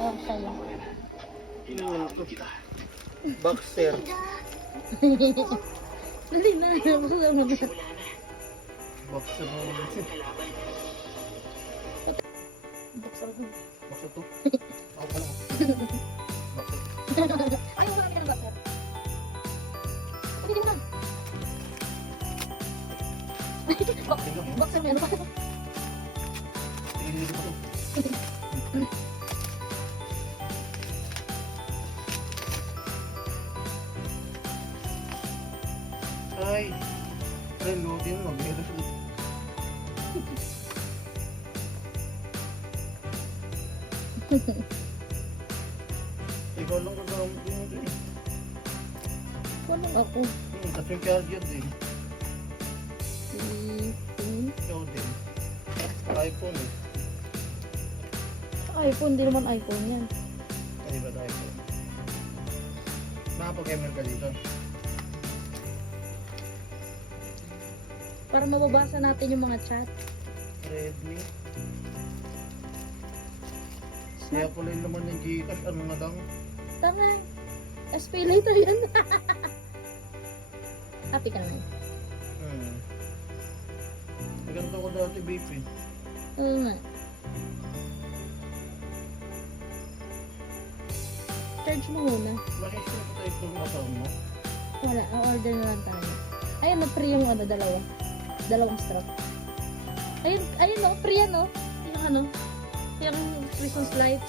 Tawag sa'yo. Boxer. Dali na. Buksan mo na. Boxer mo. Buksan ko. Boxer to. Ako pala ko. Boxer. Ay, wala kita ng boxer. Pagkitin na. Boxer mo yan. Tingin ko to. Ay, reloading mo. Ikaw lang gagamit din mo din. Walang ako. Kasi yung charger din. Ikaw din. iPhone eh. iPhone, di naman iPhone yan. Ay, ba na iPhone? Nakapag-email ka dito? Para mababasa natin yung mga chat. Redmi. Kaya pala yung naman yung Gcash, ano na lang? Tara. SP later yan. Happy ka naman. Ganito ko dati, BP. Oo nga. Charge mo muna. Bakit sila ko tayo itong account mo? Wala, order na lang tayo. Ayun, na-free yung ano, dalawa. Dalawang strap. Ayun no, free yan no. Yung ano, yung Christmas lights.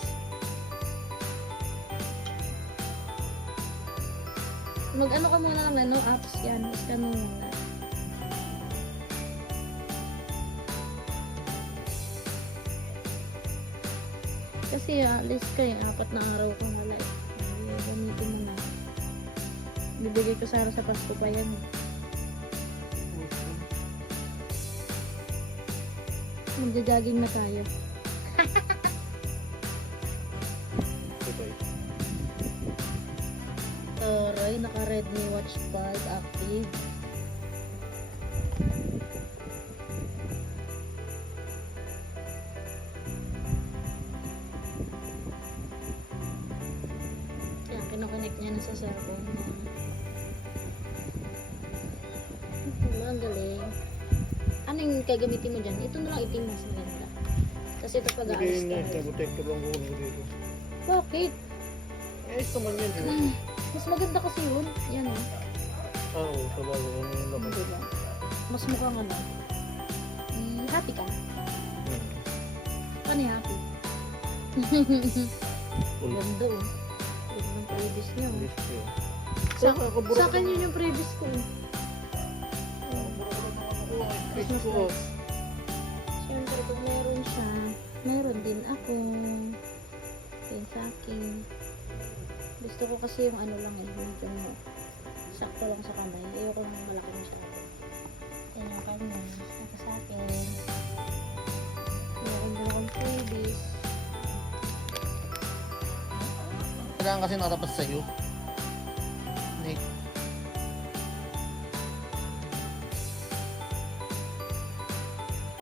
Mag-ano ka muna ng ano, apps yan. Scan mo muna. Kasi alis ka eh, 4 na araw kang wala eh. Gamitin mo na. Bibigay ko sana sa Pasko pa yan. Magja-jogging na tayo. Taray, naka-Redmi Watch 5 active. Kaya kinokonect niya na sa cellphone niya. Ang galing. Ano yung gagamitin mo dyan? Ito na lang itim mas maganda. Kasi ito pag-aalis Hindi ka. na, protector lang muna ko dito. Bakit? Eh, ito man yun. Mas maganda kasi yun. Yan o. Oo, sa bago. Ano yung lakas? Diba? Mas mukhang ano. Happy ka? Kani happy? Ganda o. Ganda ng previous niya o. Sa akin yun yung previous ko. Facebook. Siyempre kung meron siya, meron din ako. Yan sa akin. Gusto ko kasi yung ano lang eh, yung ano, sakto lang sa kamay. Ayoko lang malaki masyado. Yan yung kanya. Saka sa akin. Meron din akong freebies. Kailangan kasi nakatapat sa'yo.